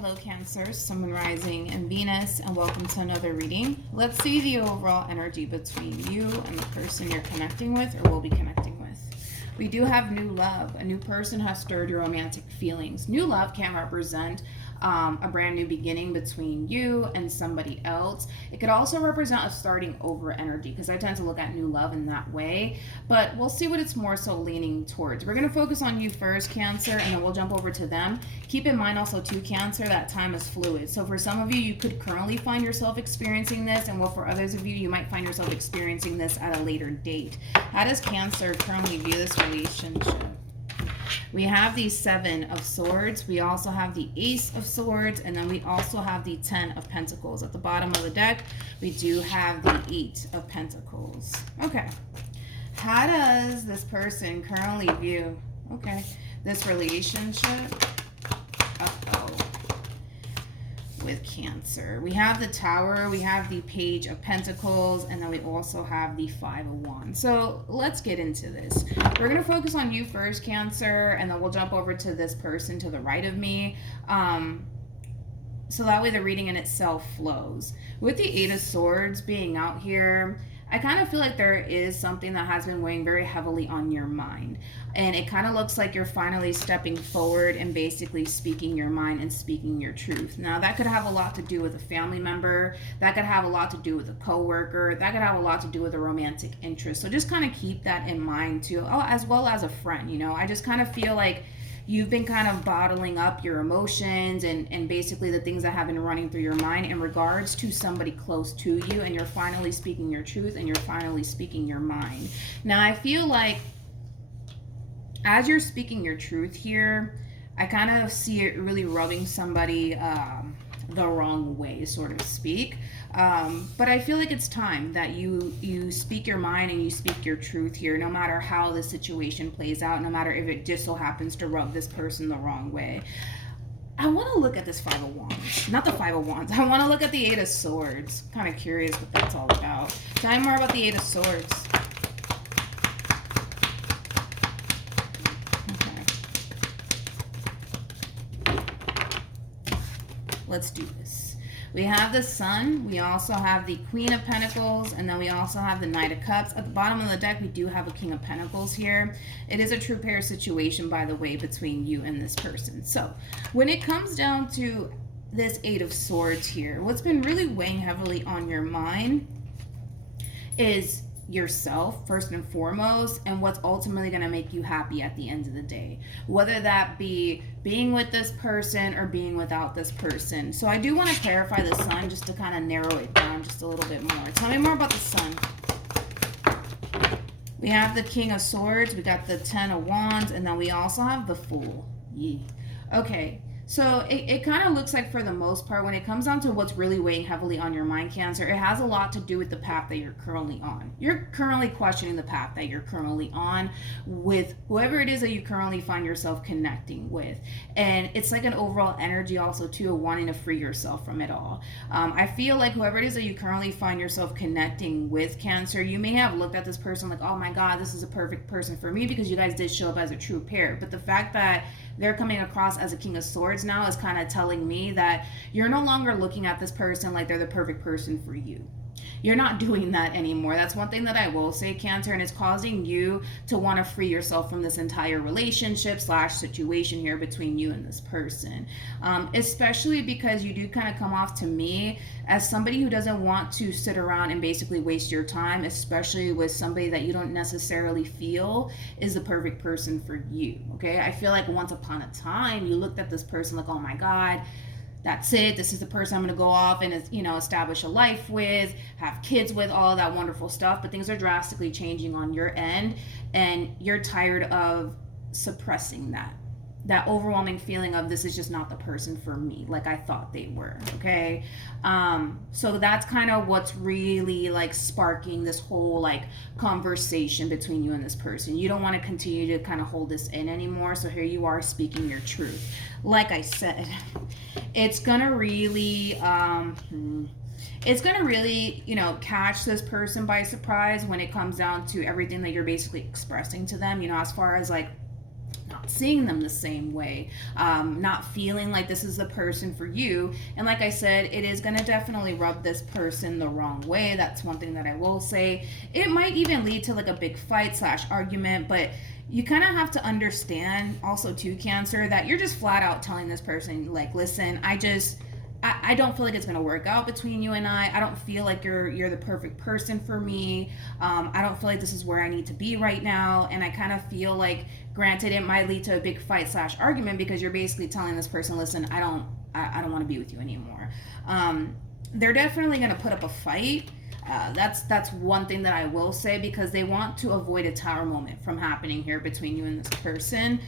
Hello Cancer, Sun, Moon, Rising, and Venus, and welcome to another reading. Let's see the overall energy between you and the person you're connecting with or will be connecting with. We do have new love. A new person has stirred your romantic feelings. New love can represent a brand new beginning between you and somebody else. It could also represent a starting over energy, because I tend to look at new love in that way, but we'll see what it's more so leaning towards. We're going to focus on you first, Cancer, and then we'll jump over to them. Keep in mind also too, Cancer, that time is fluid. So for some of you, you could currently find yourself experiencing this, and well, for others of you, you might find yourself experiencing this at a later date. How does Cancer currently view this relationship? We have the Seven of Swords, we also have the Ace of Swords, and then we also have the Ten of Pentacles. At the bottom of the deck, we do have the Eight of Pentacles. Okay. How does this person currently view, this relationship? With Cancer. We have the Tower, we have the Page of Pentacles, and then we also have the Five of Wands. So let's get into this. We're going to focus on you first, Cancer, and then we'll jump over to this person to the right of me. So that way the reading in itself flows. With the Eight of Swords being out here, I kind of feel like there is something that has been weighing very heavily on your mind. And it kind of looks like you're finally stepping forward and basically speaking your mind and speaking your truth. Now, that could have a lot to do with a family member. That could have a lot to do with a coworker. That could have a lot to do with a romantic interest. So just kind of keep that in mind too. Oh, as well as a friend, you know. I just kind of feel like you've been kind of bottling up your emotions and basically the things that have been running through your mind in regards to somebody close to you, and you're finally speaking your truth and you're finally speaking your mind. Now, I feel like as you're speaking your truth here, I kind of see it really rubbing somebody the wrong way, so to speak. But I feel like it's time that you speak your mind and you speak your truth here, no matter how the situation plays out, no matter if it just so happens to rub this person the wrong way. I want to look at this Five of Wands. Not the Five of Wands. I want to look at the Eight of Swords. Kind of curious what that's all about. Tell me more about the Eight of Swords. Let's do this. We have the Sun, we also have the Queen of Pentacles, and then we also have the Knight of Cups. At the bottom of the deck, we do have a King of Pentacles here. It is a true pair situation, by the way, between you and this person. So when it comes down to this Eight of Swords here, what's been really weighing heavily on your mind is yourself first and foremost, and what's ultimately going to make you happy at the end of the day, whether that be being with this person or being without this person. So I do want to clarify the Sun just to kind of narrow it down just a little bit more. Tell me more about the Sun. We have the King of Swords, we got the Ten of Wands, and then we also have the Fool. Yeah. Okay, so it kind of looks like, for the most part, when it comes down to what's really weighing heavily on your mind, Cancer, it has a lot to do with the path that you're currently on. You're currently questioning the path that you're currently on with whoever it is that you currently find yourself connecting with. And it's like an overall energy also too of wanting to free yourself from it all. I feel like whoever it is that you currently find yourself connecting with, Cancer, you may have looked at this person like, oh my God, this is a perfect person for me, because you guys did show up as a true pair. But the fact that they're coming across as a King of Swords now is kind of telling me that you're no longer looking at this person like they're the perfect person for you. You're not doing that anymore. That's one thing that I will say, Cancer, and it's causing you to want to free yourself from this entire relationship / situation here between you and this person. Especially because you do kind of come off to me as somebody who doesn't want to sit around and basically waste your time, especially with somebody that you don't necessarily feel is the perfect person for you, okay? I feel like once upon a time, you looked at this person like, oh my God, that's it. This is the person I'm going to go off and, you know, establish a life with, have kids with, all of that wonderful stuff. But things are drastically changing on your end, and you're tired of suppressing that overwhelming feeling of, this is just not the person for me like I thought they were, okay? So that's kind of what's really like sparking this whole like conversation between you and this person. You don't want to continue to kind of hold this in anymore, so here you are speaking your truth. Like I said, it's gonna really you know, catch this person by surprise when it comes down to everything that you're basically expressing to them, you know, as far as like seeing them the same way, not feeling like this is the person for you. And like I said, it is going to definitely rub this person the wrong way. That's one thing that I will say. It might even lead to like a big fight / argument, but you kind of have to understand also too, Cancer, that you're just flat out telling this person, like, listen, I don't feel like it's gonna work out between you and I don't feel like you're the perfect person for me. I don't feel like this is where I need to be right now, and I kind of feel like, granted, it might lead to a big fight / argument, because you're basically telling this person, listen, I don't want to be with you anymore. They're definitely gonna put up a fight. That's one thing that I will say, because they want to avoid a tower moment from happening here between you and this person.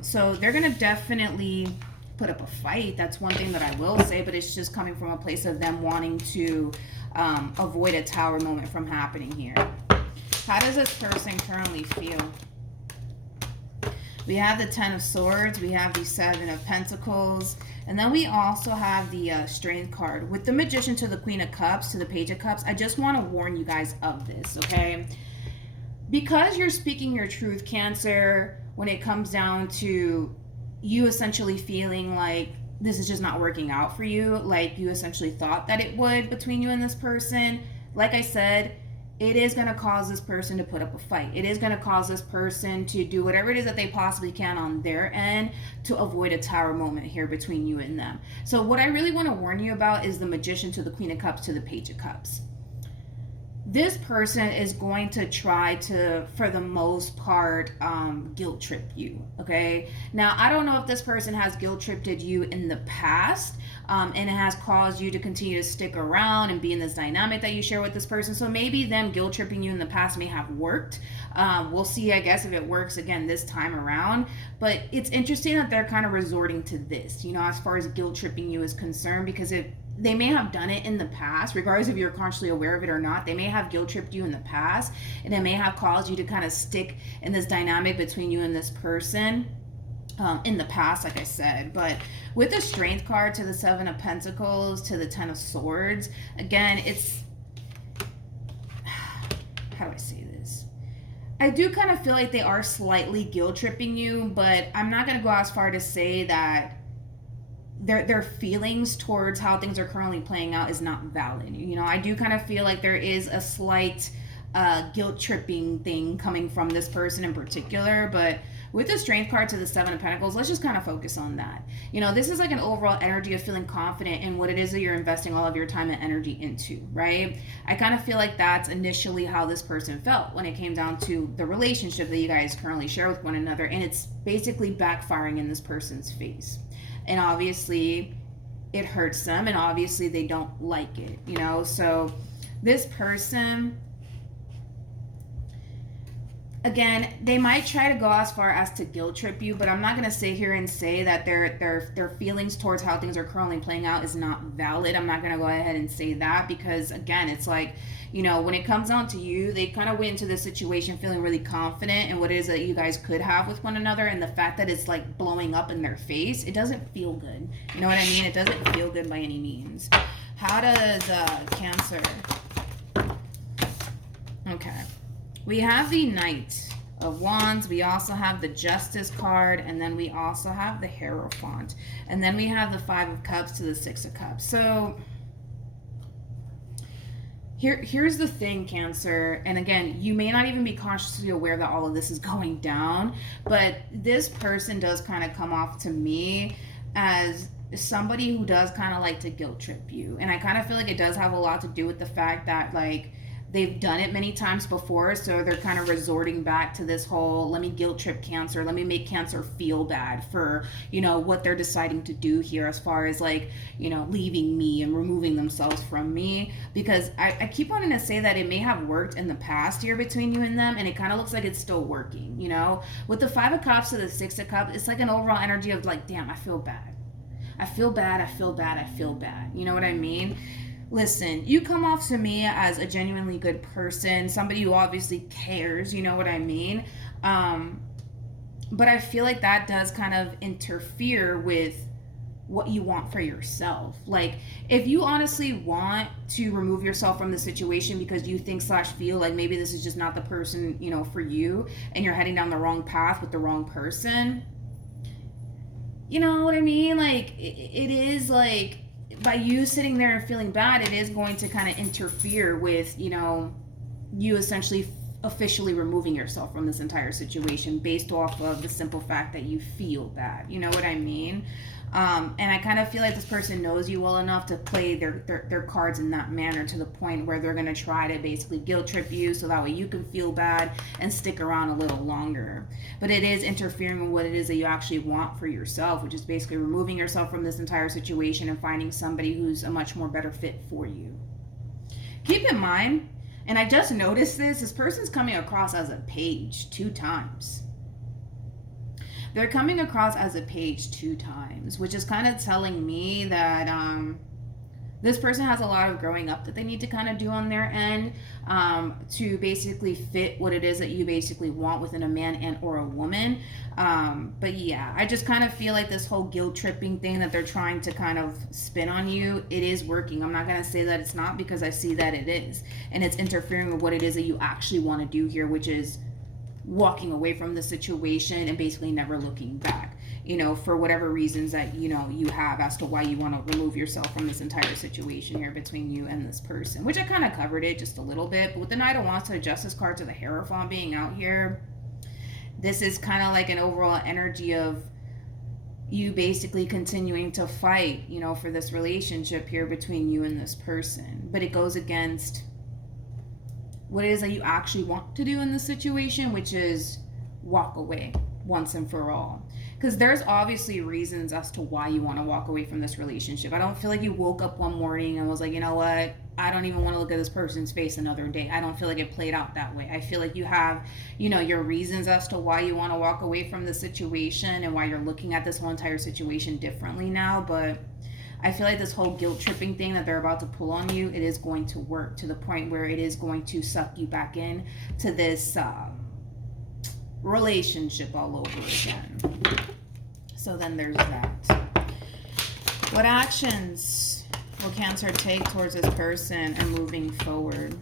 So they're gonna definitely put up a fight. That's one thing that I will say, but it's just coming from a place of them wanting to avoid a tower moment from happening here. How does this person currently feel? We have the 10 of Swords, we have the 7 of Pentacles, and then we also have the Strength card. With the Magician to the Queen of Cups to the Page of Cups, I just want to warn you guys of this, okay? Because you're speaking your truth, Cancer, when it comes down to you essentially feeling like this is just not working out for you, like you essentially thought that it would between you and this person. Like I said, it is going to cause this person to put up a fight. It is going to cause this person to do whatever it is that they possibly can on their end to avoid a tower moment here between you and them. So what I really want to warn you about is the Magician to the Queen of Cups to the Page of Cups. This person is going to try to, for the most part, guilt trip you, okay? Now, I don't know if this person has guilt tripped you in the past, and it has caused you to continue to stick around and be in this dynamic that you share with this person. So maybe them guilt tripping you in the past may have worked. We'll see, I guess, if it works again this time around. But it's interesting that they're kind of resorting to this, you know, as far as guilt tripping you is concerned, because they may have done it in the past, regardless if you're consciously aware of it or not. They may have guilt tripped you in the past, and it may have caused you to kind of stick in this dynamic between you and this person in the past, like I said. But with the Strength card to the 7 of Pentacles to the 10 of Swords, again, it's, how do I say this? I do kind of feel like they are slightly guilt tripping you, but I'm not going to go as far to say that their feelings towards how things are currently playing out is not valid. You know, I do kind of feel like there is a slight guilt tripping thing coming from this person in particular. But with the Strength card to the 7 of Pentacles, let's just kind of focus on that. You know, this is like an overall energy of feeling confident in what it is that you're investing all of your time and energy into, right? I kind of feel like that's initially how this person felt when it came down to the relationship that you guys currently share with one another, and it's basically backfiring in this person's face. And obviously it hurts them, and obviously they don't like it, you know? So this person, again, they might try to go as far as to guilt trip you, but I'm not going to sit here and say that their feelings towards how things are currently playing out is not valid. I'm not going to go ahead and say that, because again, it's like, you know, when it comes down to you, they kind of went into this situation feeling really confident in what it is that you guys could have with one another, and the fact that it's like blowing up in their face, it doesn't feel good. You know what I mean? It doesn't feel good by any means. How does Cancer? Okay. We have the Knight of Wands. We also have the Justice card, and then we also have the Hierophant. And then we have the 5 of Cups to the 6 of Cups. So here's the thing, Cancer, and again, you may not even be consciously aware that all of this is going down, but this person does kind of come off to me as somebody who does kind of like to guilt trip you. And I kind of feel like it does have a lot to do with the fact that, like, they've done it many times before, so they're kind of resorting back to this whole, let me guilt trip Cancer, let me make Cancer feel bad for, you know, what they're deciding to do here as far as, like, you know, leaving me and removing themselves from me. Because I keep wanting to say that it may have worked in the past here between you and them, and it kind of looks like it's still working, you know? With the 5 of Cups to the 6 of Cups, it's like an overall energy of like, damn, I feel bad. I feel bad, I feel bad, I feel bad. You know what I mean? Listen, you come off to me as a genuinely good person, somebody who obviously cares, you know what I mean? But I feel like that does kind of interfere with what you want for yourself. Like, if you honestly want to remove yourself from the situation because you think / feel like maybe this is just not the person, you know, for you, and you're heading down the wrong path with the wrong person, you know what I mean? Like, it is like, by you sitting there and feeling bad, it is going to kind of interfere with, you know, you essentially officially removing yourself from this entire situation based off of the simple fact that you feel bad. You know what I mean? And I kind of feel like this person knows you well enough to play their cards in that manner, to the point where they're going to try to basically guilt trip you so that way you can feel bad and stick around a little longer. But it is interfering with what it is that you actually want for yourself, which is basically removing yourself from this entire situation and finding somebody who's a much more better fit for you. Keep in mind, and I just noticed this person's coming across as a page 2 times. They're coming across as a page 2 times, which is kind of telling me that this person has a lot of growing up that they need to kind of do on their end, to basically fit what it is that you basically want within a man and or a woman. But yeah, I just kind of feel like this whole guilt tripping thing that they're trying to kind of spin on you, it is working. I'm not going to say that it's not, because I see that it is. And it's interfering with what it is that you actually want to do here, which is walking away from the situation and basically never looking back, you know, for whatever reasons that, you know, you have as to why you want to remove yourself from this entire situation here between you and this person, which I kind of covered it just a little bit. But with the Knight of Wands to the Justice card to the Hierophant being out here, this is kind of like an overall energy of you basically continuing to fight, you know, for this relationship here between you and this person. But it goes against what it is that you actually want to do in this situation, which is walk away once and for all. Because there's obviously reasons as to why you want to walk away from this relationship. I don't feel like you woke up one morning and was like, you know what, I don't even want to look at this person's face another day. I don't feel like it played out that way. I feel like you have, you know, your reasons as to why you want to walk away from the situation and why you're looking at this whole entire situation differently now. But I feel like this whole guilt tripping thing that they're about to pull on you, it is going to work to the point where it is going to suck you back in to this relationship all over again. So then there's that. What actions will Cancer take towards this person and moving forward?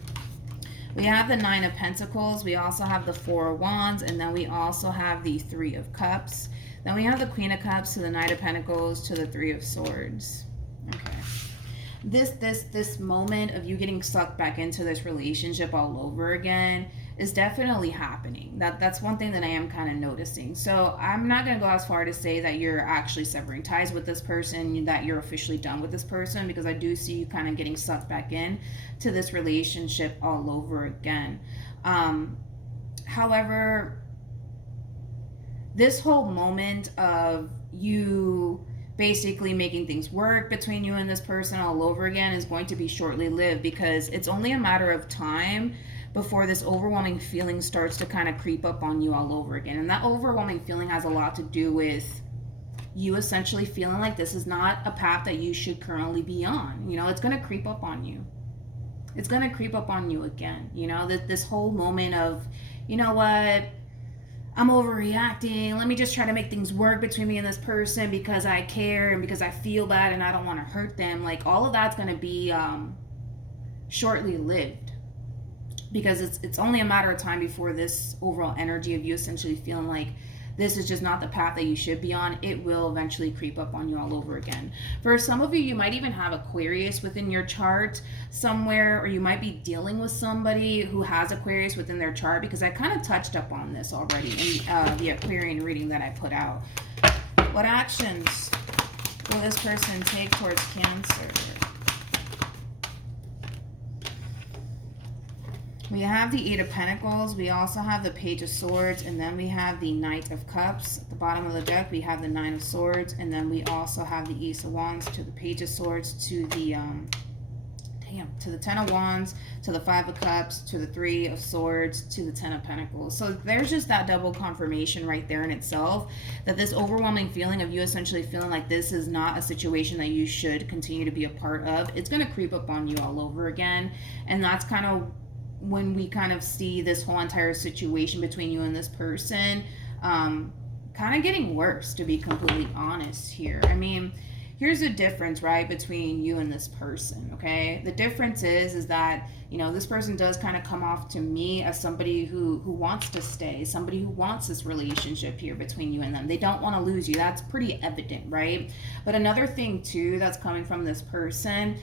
We have the 9 of Pentacles. We also have the 4 of Wands. And then we also have the 3 of Cups. Then we have the Queen of Cups to the Knight of Pentacles to the 3 of Swords. Okay. This moment of you getting sucked back into this relationship all over again is definitely happening. That's one thing that I am kind of noticing. So I'm not going to go as far to say that you're actually severing ties with this person, that you're officially done with this person, because I do see you kind of getting sucked back in to this relationship all over again. However, this whole moment of you basically making things work between you and this person all over again is going to be shortly lived, because it's only a matter of time before this overwhelming feeling starts to kind of creep up on you all over again. And that overwhelming feeling has a lot to do with you essentially feeling like this is not a path that you should currently be on. You know, it's going to creep up on you. It's going to creep up on you again. You know, this whole moment of, you know what, I'm overreacting. Let me just try to make things work between me and this person because I care and because I feel bad and I don't want to hurt them. Like, all of that's going to be shortly lived, because it's only a matter of time before this overall energy of you essentially feeling like this is just not the path that you should be on, it will eventually creep up on you all over again. For some of you, you might even have Aquarius within your chart somewhere, or you might be dealing with somebody who has Aquarius within their chart, because I kind of touched up on this already in the Aquarian reading that I put out. What actions will this person take towards Cancer? We have the 8 of Pentacles. We also have the Page of Swords. And then we have the Knight of Cups. At the bottom of the deck, we have the 9 of Swords. And then we also have the Ace of Wands to the Page of Swords to the, to the 10 of Wands, to the 5 of Cups, to the 3 of Swords, to the 10 of Pentacles. So there's just that double confirmation right there in itself, that this overwhelming feeling of you essentially feeling like this is not a situation that you should continue to be a part of, it's going to creep up on you all over again. And that's kind of when we kind of see this whole entire situation between you and this person kind of getting worse, to be completely honest here. I mean, here's the difference, right, between you and this person, okay? The difference is that, you know, this person does kind of come off to me as somebody who wants to stay, somebody who wants this relationship here between you and them. They don't want to lose you. That's pretty evident, right? But another thing too that's coming from this person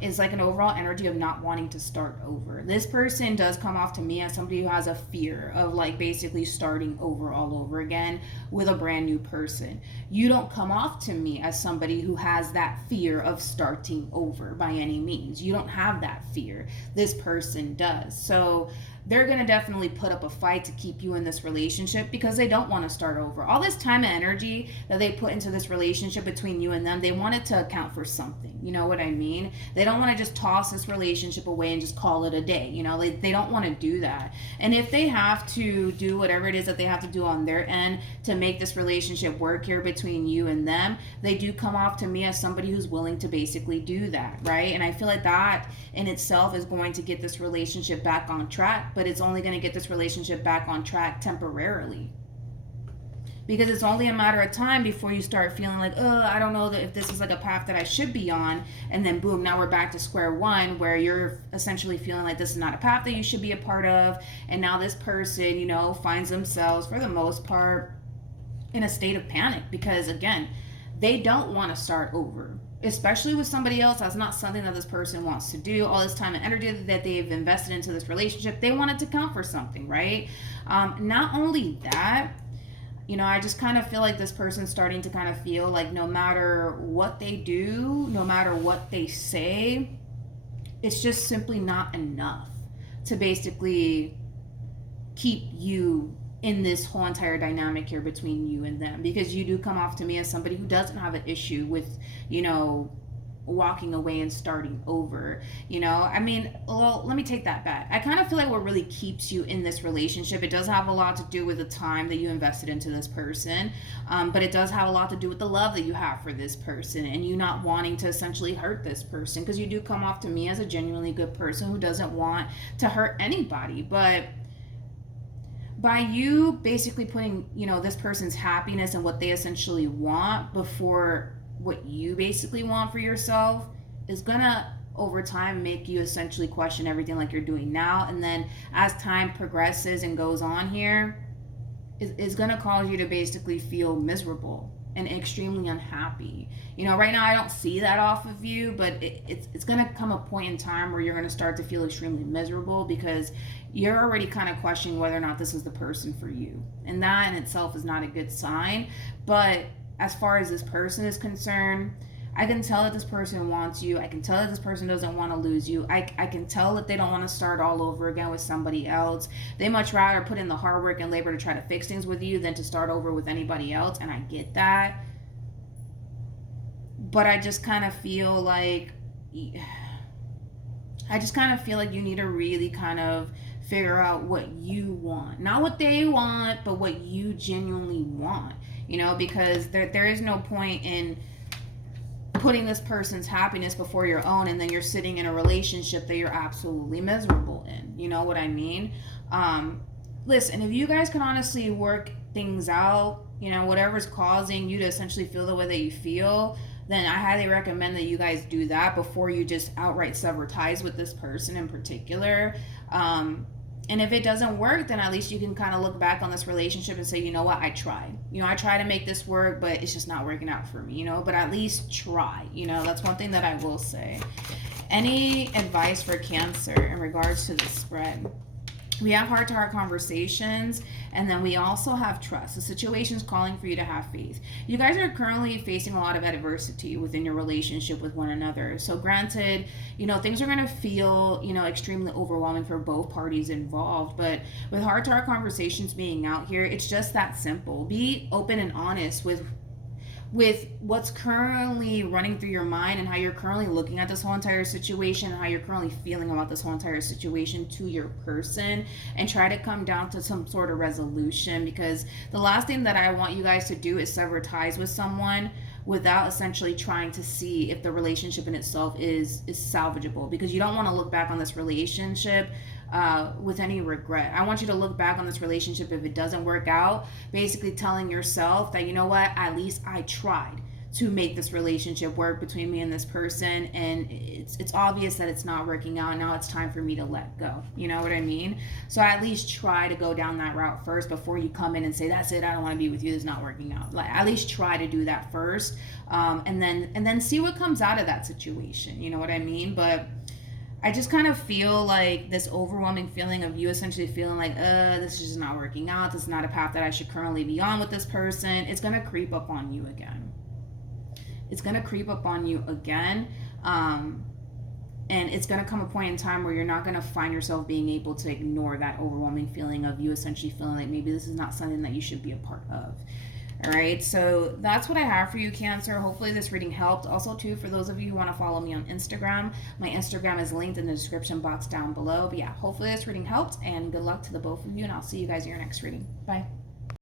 is like an overall energy of not wanting to start over. This person does come off to me as somebody who has a fear of like basically starting over all over again with a brand new person. You don't come off to me as somebody who has that fear of starting over by any means. You don't have that fear. This person does. So they're going to definitely put up a fight to keep you in this relationship because they don't want to start over. All this time and energy that they put into this relationship between you and them, they want it to account for something. You know what I mean? They don't want to just toss this relationship away and just call it a day. You know, they don't want to do that. And if they have to do whatever it is that they have to do on their end to make this relationship work here between you and them, they do come off to me as somebody who's willing to basically do that, right? And I feel like that in itself is going to get this relationship back on track, but it's only going to get this relationship back on track temporarily. Because it's only a matter of time before you start feeling like, oh, I don't know that if this is like a path that I should be on. And then boom, now we're back to square one where you're essentially feeling like this is not a path that you should be a part of. And now this person, you know, finds themselves for the most part in a state of panic because again, they don't want to start over, especially with somebody else. That's not something that this person wants to do. All this time and energy that they've invested into this relationship, they want it to count for something, right? Not only that, you know, I just kind of feel like this person's starting to kind of feel like no matter what they do, no matter what they say, it's just simply not enough to basically keep you in this whole entire dynamic here between you and them, because you do come off to me as somebody who doesn't have an issue with, you know, walking away and starting over. You know, I mean, well, let me take that back. I kind of feel like what really keeps you in this relationship, it does have a lot to do with the time that you invested into this person, but it does have a lot to do with the love that you have for this person and you not wanting to essentially hurt this person, because you do come off to me as a genuinely good person who doesn't want to hurt anybody. But by you basically putting, you know, this person's happiness and what they essentially want before what you basically want for yourself is gonna over time make you essentially question everything like you're doing now. And then as time progresses and goes on here, is gonna cause you to basically feel miserable and extremely unhappy. You know, right now I don't see that off of you, but it's gonna come a point in time where you're gonna start to feel extremely miserable because you're already kind of questioning whether or not this is the person for you. And that in itself is not a good sign. But as far as this person is concerned, I can tell that this person wants you. I can tell that this person doesn't want to lose you. I can tell that they don't want to start all over again with somebody else. They much rather put in the hard work and labor to try to fix things with you than to start over with anybody else. And I get that. But I just kind of feel like you need to really kind of figure out what you want. Not what they want, but what you genuinely want. You know, because there is no point in putting this person's happiness before your own and then you're sitting in a relationship that you're absolutely miserable in. You know what I mean? Listen, if you guys can honestly work things out, you know, whatever's causing you to essentially feel the way that you feel, then I highly recommend that you guys do that before you just outright sever ties with this person in particular. And if it doesn't work, then at least you can kind of look back on this relationship and say, you know what, I tried. You know, I tried to make this work, but it's just not working out for me, you know, but at least try. You know, that's one thing that I will say. Any advice for Cancer in regards to the spread? We have heart-to-heart conversations, and then we also have trust. The situation's calling for you to have faith. You guys are currently facing a lot of adversity within your relationship with one another. So granted, you know, things are going to feel, you know, extremely overwhelming for both parties involved. But with heart-to-heart conversations being out here, it's just that simple. Be open and honest with what's currently running through your mind and how you're currently looking at this whole entire situation and how you're currently feeling about this whole entire situation to your person, and try to come down to some sort of resolution, because the last thing that I want you guys to do is sever ties with someone without essentially trying to see if the relationship in itself is salvageable, because you don't want to look back on this relationship with any regret. I want you to look back on this relationship, if it doesn't work out, basically telling yourself that, you know what, at least I tried to make this relationship work between me and this person, and it's obvious that it's not working out. Now it's time for me to let go. You know what I mean? So at least try to go down that route first before you come in and say, that's it, I don't want to be with you, it's not working out. Like, at least try to do that first, and then see what comes out of that situation. You know what I mean? But I just kind of feel like this overwhelming feeling of you essentially feeling like, this is just not working out, this is not a path that I should currently be on with this person. It's going to creep up on you again. It's going to creep up on you again. And it's going to come a point in time where you're not going to find yourself being able to ignore that overwhelming feeling of you essentially feeling like maybe this is not something that you should be a part of. All right, so that's what I have for you, Cancer. Hopefully this reading helped. Also, too, for those of you who want to follow me on Instagram, my Instagram is linked in the description box down below. But yeah, hopefully this reading helped, and good luck to the both of you, and I'll see you guys in your next reading. Bye.